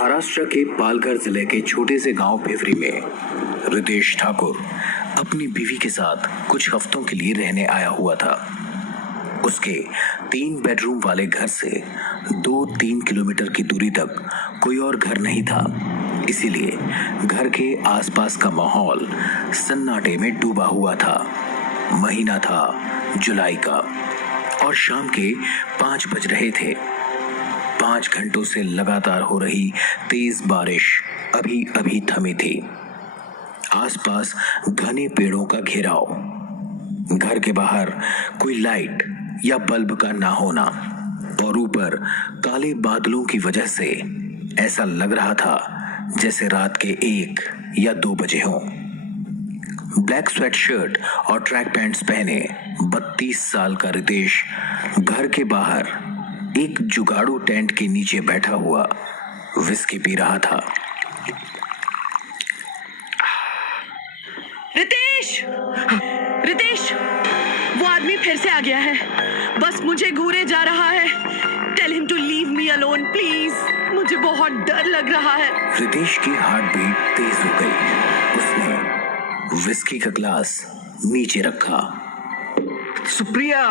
महाराष्ट्र के पालघर जिले के छोटे से गांव पिवरी में रितेश ठाकुर अपनी बीवी के साथ कुछ हफ्तों के लिए रहने आया हुआ था। उसके 3 बेडरूम वाले घर से 2-3 किलोमीटर की दूरी तक कोई और घर नहीं था, इसीलिए घर के आसपास का माहौल सन्नाटे में डूबा हुआ था। महीना था जुलाई का और शाम के 5 बज रहे थे। 5 घंटों से लगातार हो रही तेज बारिश अभी अभी थमी थी। आसपास घने पेड़ों का घेराव, घर के बाहर कोई लाइट या बल्ब का ना होना और ऊपर काले बादलों की वजह से ऐसा लग रहा था जैसे रात के 1 या 2 बजे हों। ब्लैक स्वेट शर्ट और ट्रैक पैंट्स पहने 32 साल का रितेश घर के बाहर एक जुगाड़ू टेंट के नीचे बैठा हुआ विस्की पी रहा था। रितेश, वो आदमी फिर से आ गया है। बस मुझे घूरे जा रहा है। Tell him to leave me alone please. मुझे बहुत डर लग रहा है। रितेश की हार्ट बीट तेज हो गई। उसने विस्की का ग्लास नीचे रखा। सुप्रिया,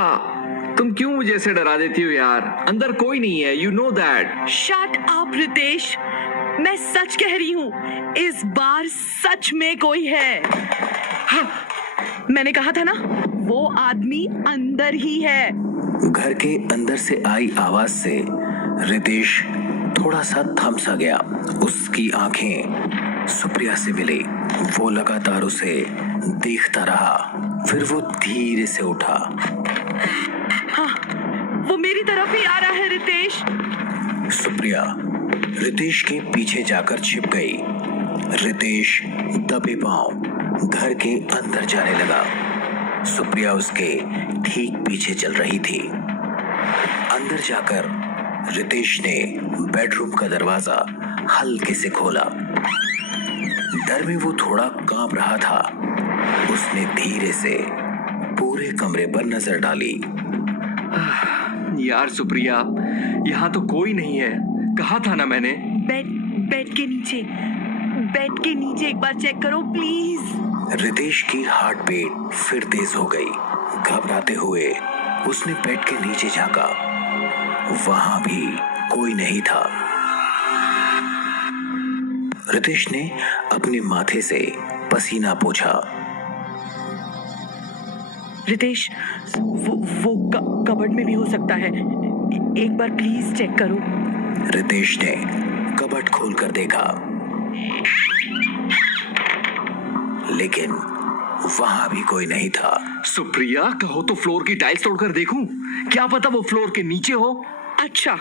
तुम क्यों मुझे ऐसे डरा देती हो यार? अंदर कोई नहीं है, you know that. Shut up Ritesh, मैं सच कह रही हूँ, इस बार सच में कोई है। हाँ, मैंने कहा था ना, वो आदमी अंदर ही है। घर के अंदर से आई आवाज से रितेश थोड़ा सा थम सा गया। उसकी आंखें सुप्रिया से मिली। वो लगातार उसे देखता रहा, फिर वो धीरे से उठा। हाँ, वो मेरी तरफ ही आ रहा है रितेश। सुप्रिया रितेश के पीछे जाकर छिप गई। रितेश दबे पांव घर के अंदर जाने लगा। सुप्रिया उसके ठीक पीछे चल रही थी। अंदर जाकर रितेश ने बेडरूम का दरवाजा हल्के से खोला। डर में वो थोड़ा कांप रहा था। उसने धीरे से पूरे कमरे पर नजर डाली। यार सुप्रिया, यहाँ तो कोई नहीं है, कहा था ना मैंने। बेड के नीचे एक बार चेक करो प्लीज। रितेश की हार्ट बीट फिर तेज हो गई। घबराते हुए उसने बेड के नीचे झांका। वहां भी कोई नहीं था। रितेश ने अपने माथे से पसीना पोंछा। रितेश, वो कबर्ड में भी हो सकता है। एक बार प्लीज चेक करो। रितेश ने कबर्ड खोलकर देखा, लेकिन वहां भी कोई नहीं था। सुप्रिया, कहो तो फ्लोर की टाइल्स तोड़कर देखूं? क्या पता वो फ्लोर के नीचे हो। अच्छा,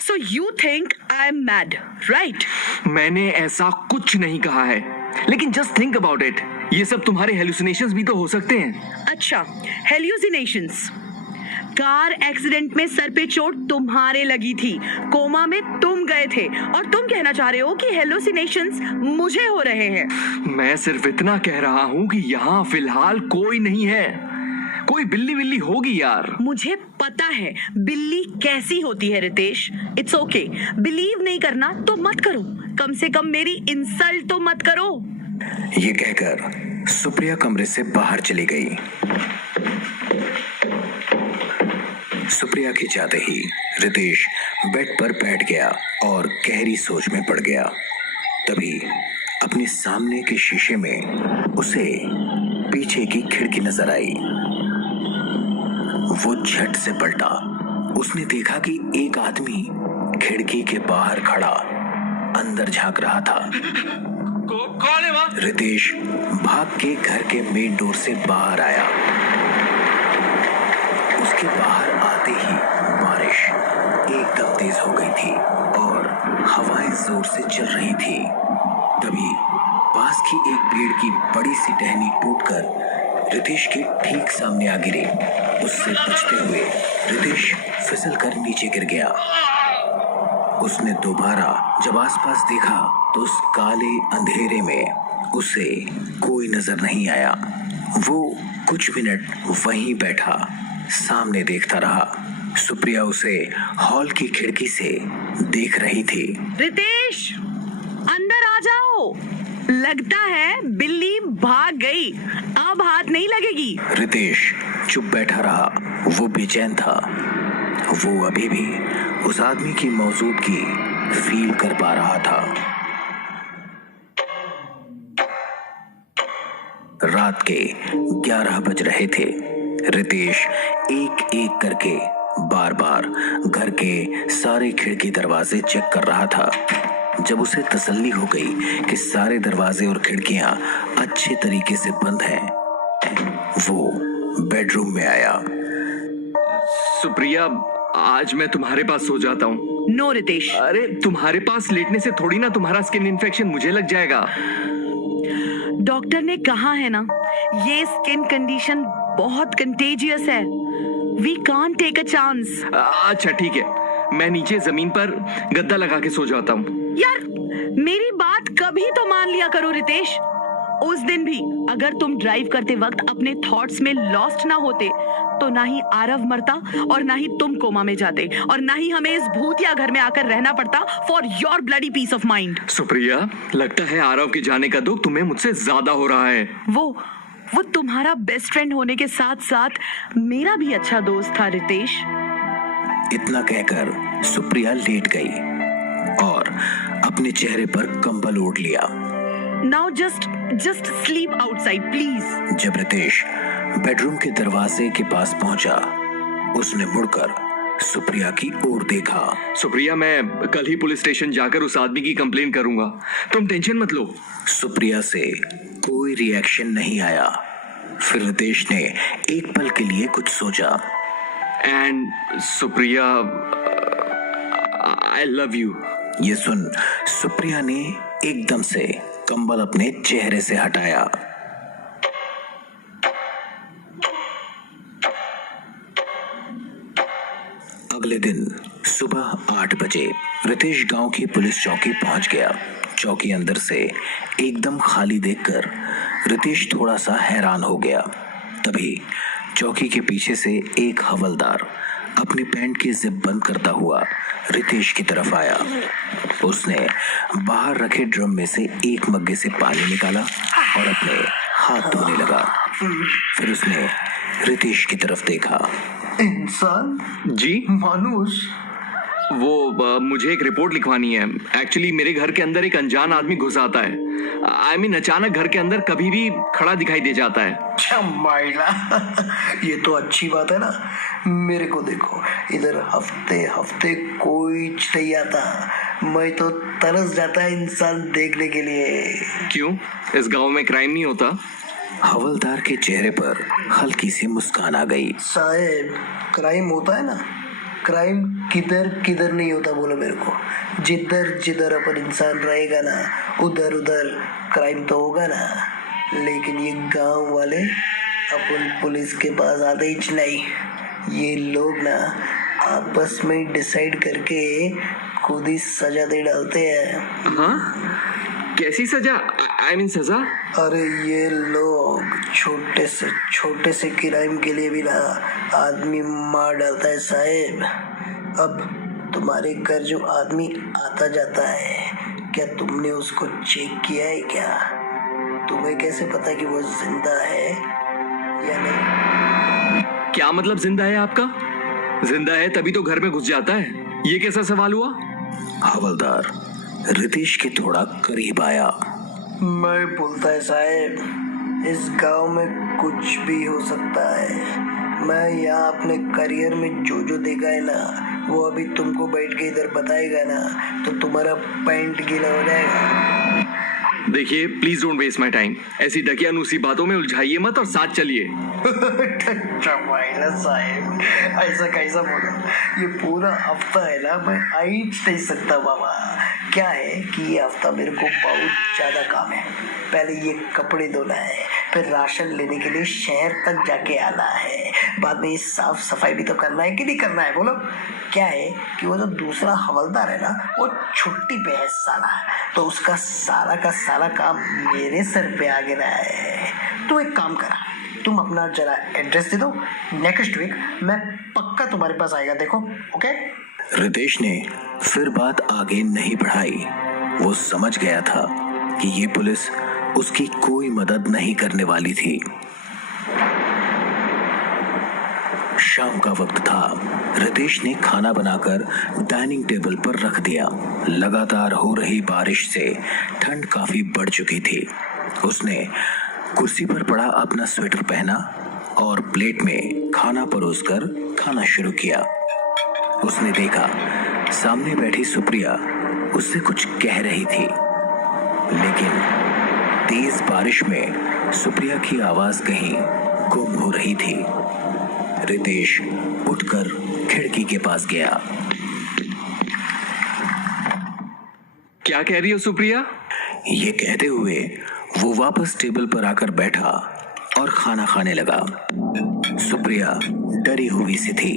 so you think I'm mad, right? मैंने ऐसा कुछ नहीं कहा है, लेकिन जस्ट थिंक अबाउट इट। ये सब तुम्हारे हेलुसिनेशंस भी तो हो सकते हैं। अच्छा, हेल्यूसिनेशंस। कार एक्सीडेंट में सर पे चोट तुम्हारे लगी थी, कोमा में तुम गए थे और तुम कहना चाह रहे हो कि हेलुसिनेशंस मुझे हो रहे हैं। मैं सिर्फ इतना कह रहा हूँ कि यहाँ फिलहाल कोई नहीं है। कोई बिल्ली होगी यार। मुझे पता है बिल्ली कैसी होती है रितेश। इट्स ओके, बिलीव नहीं करना तो मत करो, कम से कम मेरी इंसल्ट तो मत करो। ये कहकर सुप्रिया कमरे से बाहर चली गई। सुप्रिया के जाते ही रितेश बेड पर बैठ गया और गहरी सोच में पड़ गया। तभी अपने सामने के शीशे में उसे पीछे की खिड़की नजर आई। वो झट से पलटा। उसने देखा कि एक आदमी खिड़की के बाहर खड़ा अंदर झांक रहा था। कौन है वहाँ? रितेश भाग के घर के मेन डोर से बाहर आया। उसके बाहर आते ही बारिश एकदम तेज हो गई थी और हवाएं जोर से चल रही थी। तभी पास की एक पेड़ की बड़ी सी टहनी टूटकर रितेश के ठीक सामने आ गिरी। उससे बचते हुए रितेश फिसल कर नीचे गिर गया। उसने दोबारा जब आसपास देखा तो उस काले अंधेरे में उसे कोई नजर नहीं आया। वो कुछ मिनट वहीं बैठा सामने देखता रहा। सुप्रिया उसे हॉल की खिड़की से देख रही थी। रितेश, अंदर आ जाओ। लगता है बिल्ली भाग गई, अब हाथ नहीं लगेगी। रितेश चुप बैठा रहा। वो बेचैन था। वो अभी भी उस आदमी की मौजूदगी फील कर पा रहा था। रात के 11 बज रहे थे। रितेश एक एक करके बार बार घर के सारे खिड़की दरवाजे चेक कर रहा था। जब उसे तसल्ली हो गई कि सारे दरवाजे और खिड़कियां अच्छे तरीके से बंद हैं, वो बेडरूम में आया। सुप्रिया, आज मैं तुम्हारे पास सो जाता हूँ। नो रितेश। अरे तुम्हारे पास लेटने से थोड़ी ना तुम्हारा स्किन इन्फेक्शन मुझे लग जाएगा। डॉक्टर ने कहा है ना, ये स्किन कंडीशन बहुत कंटेजियस है। We can't take a chance. अच्छा ठीक है, मैं नीचे जमीन पर गद्दा लगा के सो जाता हूँ। यार, मेरी बात कभी तो मान लिया करो रितेश। उस दिन भी अगर तुम ड्राइव करते वक्त अपने थॉट्स में लॉस्ट ना होते तो ना ही आरव मरता और ना ही तुम कोमा में जाते और ना ही हमें इस भूतिया घर में आकर रहना पड़ता for your bloody peace of mind. Supriya, लगता है आरव के जाने का दुख तुम्हें मुझसे ज्यादा हो रहा है। वो तुम्हारा बेस्ट फ्रेंड होने के साथ साथ मेरा भी अच्छा दोस्त था रितेश। इतना कहकर सुप्रिया लेट गई और अपने चेहरे पर कंबल ओढ़ लिया। Now just sleep outside please. जब रितेश बेडरूम के दरवाजे के पास पहुंचा, उसने मुड़कर सुप्रिया की ओर देखा। सुप्रिया, मैं कल ही पुलिस स्टेशन जाकर उस आदमी की कंप्लेन करूंगा, तुम टेंशन मत लो। सुप्रिया से कोई रिएक्शन नहीं आया। फिर रितेश ने एक पल के लिए कुछ सोचा। And Supriya, I love you. ये सुन सुप्रिया ने एकदम से कंबल अपने चेहरे से हटाया। अगले दिन सुबह 8 बजे रितेश गांव की पुलिस चौकी पहुंच गया। चौकी अंदर से एकदम खाली देखकर रितेश थोड़ा सा हैरान हो गया। तभी चौकी के पीछे से एक हवलदार अपनी पैंट की जिप बंद करता हुआ रितेश की तरफ आया। उसने बाहर रखे ड्रम में से एक मग्गे से पानी निकाला और अपने हाथ धोने लगा। फिर उसने रितेश की तरफ देखा। इंसान जी, मानुष, वो मुझे एक रिपोर्ट लिखवानी है। एक्चुअली मेरे घर के अंदर एक अनजान आदमी घुस आता है। आई मीन अचानक घर के अंदर कभी भी खड़ा दिखाई दे जाता है। चमाइला, ये तो अच्छी बात है ना। मेरे को देखो, इधर हफ्ते हफ्ते कोई नहीं आता। मैं तो तरस जाता है इंसान देखने के लिए। क्यों, इस गांव में क्राइम नहीं होता? हवलदार के चेहरे पर हल्की सी मुस्कान आ गई। साहेब, क्राइम होता है ना, क्राइम किधर किधर नहीं होता बोलो मेरे को। जिधर जिधर अपन इंसान रहेगा ना, उधर उधर क्राइम तो होगा ना। लेकिन ये गांव वाले अपन पुलिस के पास आते ही नहीं। ये लोग ना आपस में डिसाइड करके खुद ही सजा दे डालते हैं। हाँ, कैसी सजा? आई मीन सजा? अरे ये लोग छोटे से क्राइम के लिए भी ना आदमी मार डालता है साहेब। अब तुम्हारे घर जो आदमी आता जाता है, क्या तुमने उसको चेक किया है क्या? तुम्हें कैसे पता कि वो जिंदा है या नहीं? क्या मतलब जिंदा है आपका? जिंदा है तभी तो घर में घुस जाता है। ये कैसा सवाल हुआ? हवलदार रितेश के थोड़ा करीब आया। मैं बोलता है साहेब, इस गांव में कुछ भी हो सकता है। मैं यहाँ अपने करियर में जो देखा है ना, वो अभी तुमको बैठ के इधर बताएगा ना तो तुम्हारा पैंट गीला हो जाएगा। देखिए, please don't waste my time. ऐसी दकियानूसी बातों में उलझाइए मत और साथ चलिए। साहेब, ऐसा कैसा बोला? ये पूरा हफ्ता है ना, मैं आ ही नहीं सकता बाबा। क्या है कि ये हफ्ता मेरे को बहुत ज्यादा काम है। पहले ये कपड़े धोना है, फिर राशन लेने के लिए शहर तक जाके आना है, बाद में ये साफ सफाई भी तो करना है कि नहीं करना है बोलो। क्या है कि वो जो दूसरा हवलदार है ना, वो छुट्टी पे है साला, तो उसका सारा का सारा काम मेरे सर पे आ गया है। तो एक काम करा, तुम अपना जरा एड्रेस दे दो, नेक्स्ट वीक मैं पक्का तुम्हारे पास आएगा। देखो, ओके? रितेश ने फिर बात आगे नहीं बढ़ाई। वो समझ गया था कि ये पुलिस उसकी कोई मदद नहीं करने वाली थी। शाम का वक्त था। रितेश ने खाना बनाकर डाइनिंग टेबल पर रख दिया। लगातार हो रही बारिश से ठंड काफी बढ़ चुकी थी। उसने कुर्सी पर पड़ा अपना स्वेटर पहना और प्लेट में खाना परोसकर खाना शुरू किया। उसने देखा सामने बैठी सुप्रिया उससे कुछ कह रही थी, लेकिन तेज बारिश में सुप्रिया की आवाज कहीं गुम हो रही थी। रितेश उठकर खिड़की के पास गया। क्या कह रही हो सुप्रिया? ये कहते हुए वो वापस टेबल पर आकर बैठा और खाना खाने लगा। सुप्रिया डरी हुई सी थी।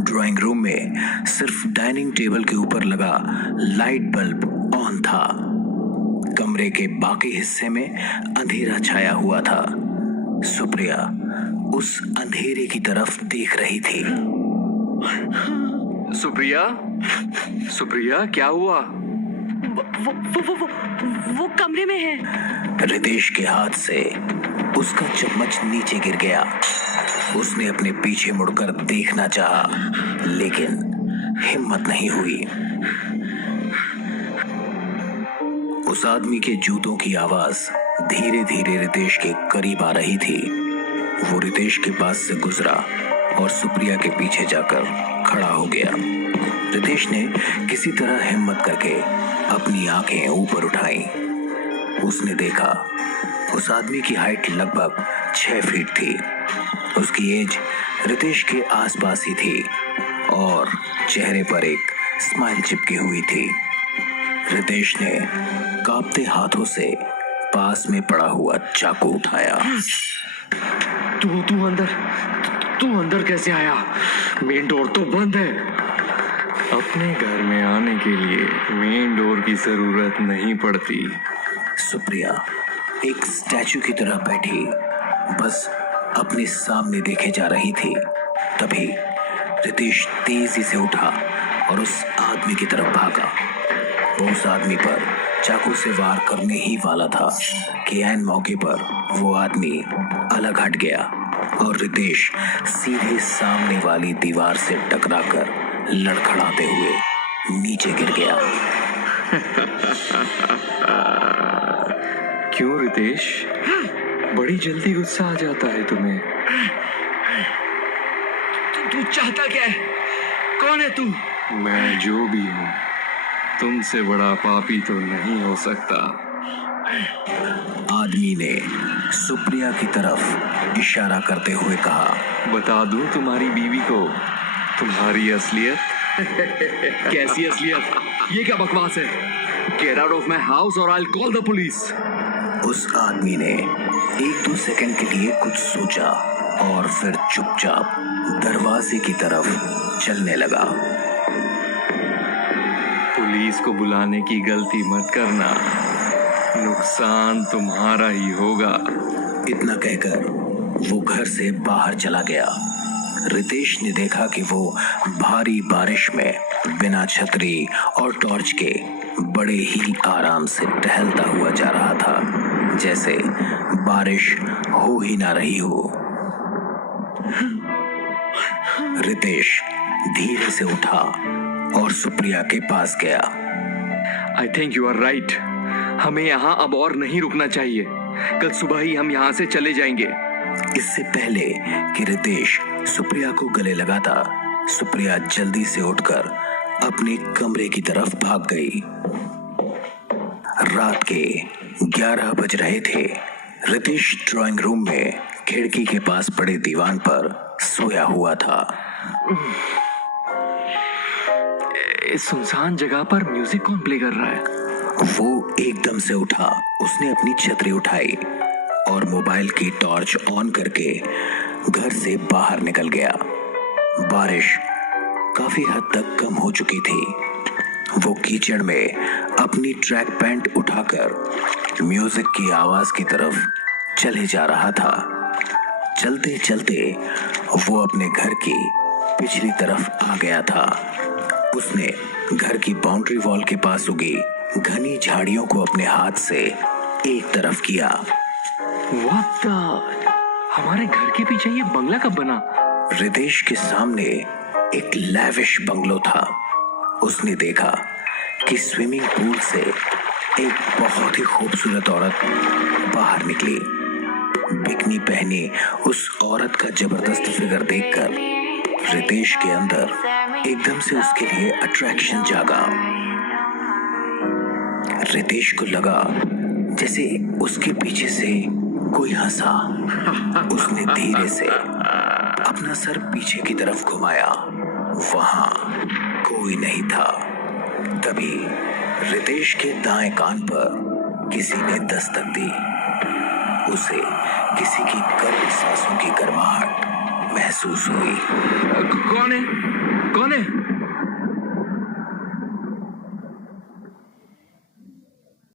ड्राइंग रूम में सिर्फ डाइनिंग टेबल के ऊपर लगा लाइट बल्ब ऑन था। कमरे के बाकी हिस्से में अंधेरा छाया हुआ था। सुप्रिया उस अंधेरे की तरफ देख रही थी। सुप्रिया, सुप्रिया क्या हुआ? वो कमरे में है। रितेश के हाथ से उसका चम्मच नीचे गिर गया। उसने अपने पीछे मुड़कर देखना चाहा, लेकिन हिम्मत नहीं हुई। उस आदमी के जूतों की आवाज धीरे धीरे रितेश के करीब आ रही थी। वो रितेश के पास से गुजरा और सुप्रिया के पीछे जाकर खड़ा हो गया। रितेश ने किसी तरह हिम्मत करके अपनी आंखें ऊपर उठाई। उसने देखा उस आदमी की हाइट लगभग 6 फीट थी। उसकी एज रितेश के आसपास ही थी और चेहरे पर एक स्माइल चिपकी हुई थी। रितेश ने कांपते हाथों से पास में पड़ा हुआ चाकू उठाया। तू अंदर कैसे आया? मेन डोर तो बंद है। अपने घर में आने के लिए मेन डोर की जरूरत नहीं पड़ती। सुप्रिया एक स्टैचू की तरह बैठी बस अपने सामने देखे जा रही थी। तभी रितेश तेजी से उठा और उस आदमी की तरफ भागा। वो उस आदमी पर चाकू से वार करने ही वाला था कि ऐन मौके पर वो आदमी अलग हट गया और रितेश सीधे सामने वाली दीवार से टकराकर लड़खड़ाते हुए नीचे गिर गया। क्यों रितेश, बड़ी जल्दी गुस्सा आ जाता है तुम्हें? तू चाहता क्या है? कौन है तू? मैं जो भी हूँ, तुमसे बड़ा पापी तो नहीं हो सकता। आदमी ने सुप्रिया की तरफ इशारा करते हुए कहा। बता दूं तुम्हारी बीवी को तुम्हारी असलियत? कैसी असलियत? ये क्या बकवास है? Get out of my house और I will call the police. उस आदमी ने 1-2 सेकंड के लिए कुछ सोचा और फिर चुपचाप दरवाजे की तरफ चलने लगा। पुलिस को बुलाने की गलती मत करना, नुकसान तुम्हारा ही होगा। इतना कहकर वो घर से बाहर चला गया। रितेश ने देखा कि वो भारी बारिश में बिना छतरी और टॉर्च के बड़े ही आराम से टहलता हुआ जा रहा था, जैसे बारिश हो ही ना रही हो। रितेश धीरे से उठा और सुप्रिया के पास गया। I think you are right. हमें यहाँ अब और नहीं रुकना चाहिए। कल सुबह ही हम यहाँ से चले जाएंगे। इससे पहले कि रितेश सुप्रिया को गले लगाता, सुप्रिया जल्दी से उठकर अपने कमरे की तरफ भाग गई। रात के 11 बज रहे थे। रितेश ड्राइंग रूम में खिड़की के पास पड़े दीवान पर सोया हुआ था। इस सुनसान जगह पर म्यूजिक कौन प्ले कर रहा है? वो एकदम से उठा। उसने अपनी छतरी उठाई और मोबाइल की टॉर्च ऑन करके घर से बाहर निकल गया। बारिश काफी हद तक कम हो चुकी थी। वो कीचड़ में अपनी ट्रैक पैंट उठाकर म्यूजिक की आवाज की तरफ चले जा रहा था। चलते चलते वो अपने घर की पिछली तरफ आ गया था। उसने घर की बाउंड्री वॉल के पास उगी घनी झाड़ियों को अपने हाथ से एक तरफ किया। What the? हमारे घर के पीछे ये बंगला कब बना? रितेश के सामने एक लैविश बंगलो था। उसने देखा कि स्विमिंग पूल से एक बहुत ही खूबसूरत औरत बाहर निकली। बिकनी पहनी उस औरत का जबरदस्त फिगर देखकर रितेश के अंदर एकदम से उसके लिए अट्रैक्शन जागा। रितेश को लगा जैसे उसके पीछे से कोई हंसा। उसने धीरे से अपना सर पीछे की तरफ घुमाया। वहां कोई नहीं था। तभी रितेश के दाएं कान पर किसी ने दस्तक दी। उसे किसी की गर्म सांसों की गर्माहट महसूस हुई। कौन है? कौन है?